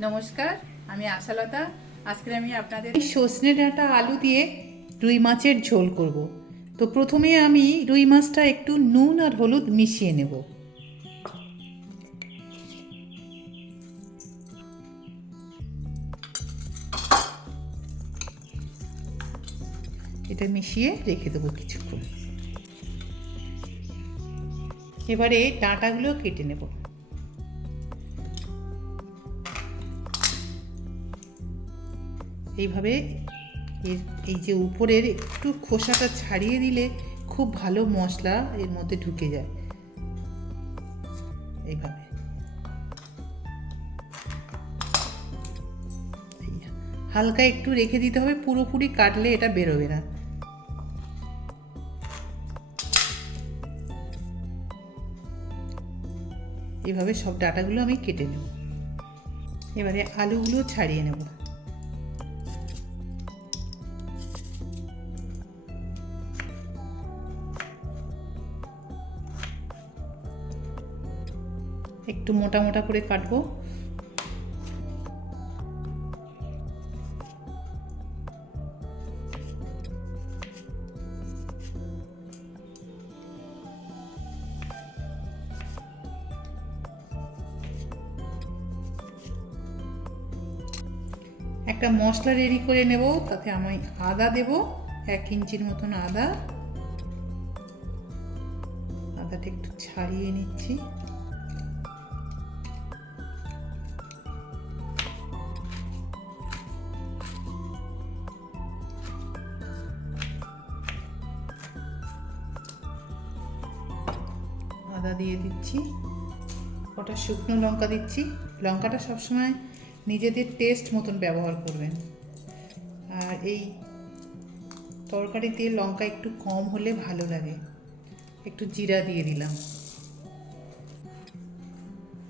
নমস্কার, আমি আশালতা। আজকে আমি আপনাদের সজনে ডাঁটা আলু দিয়ে রুই মাছের ঝোল করব। তো প্রথমে আমি রুই মাছটা একটু নুন আর হলুদ মিশিয়ে নেব। এটা মিশিয়ে রেখে দেবো কিছুক্ষণ। এবারে ডাঁটাগুলো কেটে নেব। এইভাবে এর, এই যে উপরের একটু খোসাটা ছাড়িয়ে দিলে খুব ভালো মশলা এর মধ্যে ঢুকে যায়। এইভাবে। হালকা একটু রেখে দিতে হবে, পুরোপুরি কাটলে এটা বেরোবে না। এভাবে সব ডাটাগুলো আমি কেটে নেব। এবারে আলুগুলো ছাড়িয়ে নেব। একটু মোটা মোটা করে কাটবো। একটা মশলা রেডি করে নেব, তাতে আমি আদা দেব, এক ইঞ্চির মতন আদা। আদাটা একটু ছাড়িয়ে নিচ্ছি। আদা দিয়ে দিচ্ছি ওটা শুকনো লঙ্কা দিচ্ছি। লঙ্কাটা সবসময় নিজেদের টেস্ট মতন ব্যবহার করবেন। আর এই তরকারিতে লঙ্কা একটু কম হলে ভালো লাগে। একটু জিরা দিয়ে দিলাম।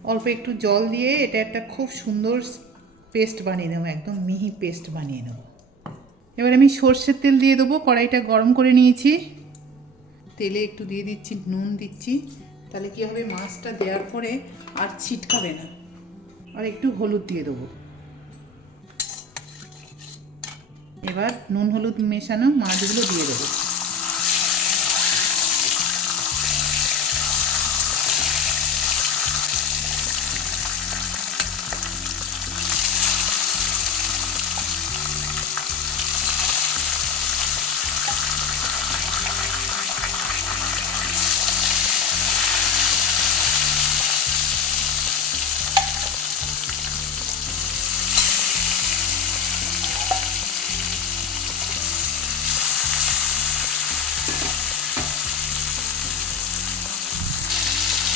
অল্প একটু জল দিয়ে এটা একটা খুব সুন্দর পেস্ট বানিয়ে নেব, একদম মিহি পেস্ট বানিয়ে নেব। এবার আমি সর্ষের তেল দিয়ে দেবো, কড়াইটা গরম করে নিয়েছি। তেলে একটু দিয়ে দিচ্ছি, নুন দিচ্ছি। তাহলে কী হবে? মাছটা দেওয়ার পরে আর ছিটকাবে না। আর একটু হলুদ দিয়ে দেবো। এবার নুন হলুদ মেশানো মাছগুলো দিয়ে দেবো।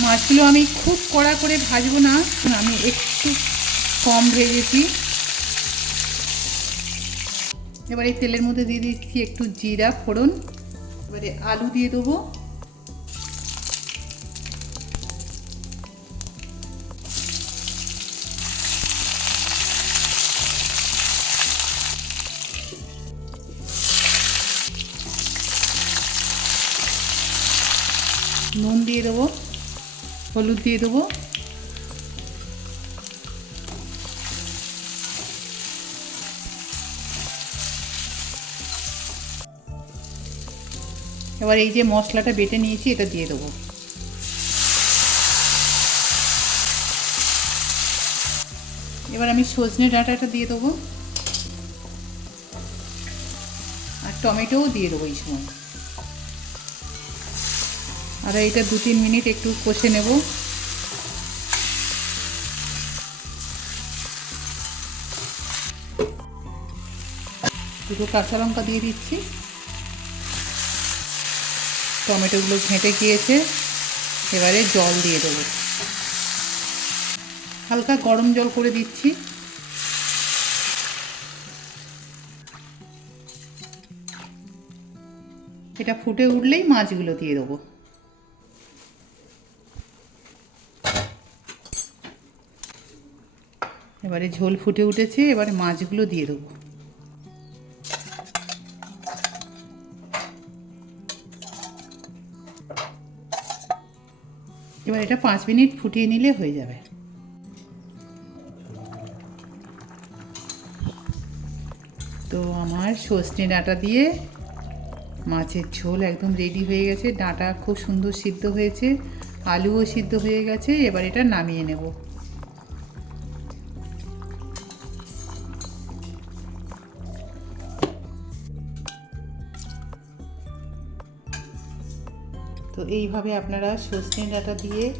মাছগুলো আমি খুব কড়া করে ভাজবো না, আমি একটু কম ভেজেছি। এবার তেলের মধ্যে দিয়ে দিচ্ছি একটু জিরা, ফোড়ন। এবারে আলু দিয়ে দেবো। নুন দিয়ে দেবো। হলুদ দিয়ে দেবো। এবার এই যে মশলাটা বেটে নিয়েছি, এটা দিয়ে দেবো। এবার আমি সজনে ডাঁটাটা দিয়ে দেবো। আর টমেটোও দিয়ে দেবো এই সময়। আর এইটা দু তিন মিনিট একটু কষে নেব। দুটো কাঁচা লঙ্কা দিয়ে দিচ্ছি। টমেটোগুলো ঘেঁটে গিয়েছে। এবারে জল দিয়ে দেবো। হালকা গরম জল করে দিচ্ছি। এটা ফুটে উঠলেই মাছগুলো দিয়ে দেবো। এবারে ঝোল ফুটে উঠেছে, এবারে মাছগুলো দিয়ে দেবো। এবার এটা পাঁচ মিনিট ফুটিয়ে নিলে হয়ে যাবে। তো আমার সজনে ডাঁটা দিয়ে মাছের ঝোল একদম রেডি হয়ে গেছে। ডাঁটা খুব সুন্দর সিদ্ধ হয়েছে, আলুও সিদ্ধ হয়ে গেছে, এবার এটা নামিয়ে নেব। তো এইভাবে আপনারা সজনে ডাঁটা দিয়ে,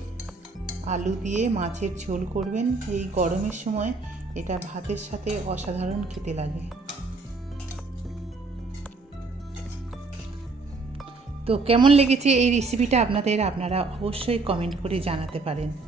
আলু দিয়ে মাছের ঝোল করবেন। এই গরমের সময় এটা ভাতের সাথে অসাধারণ খেতে লাগে। তো কেমন লেগেছে এই রেসিপিটা আপনাদের? আপনারা অবশ্যই কমেন্ট করে জানাতে পারেন।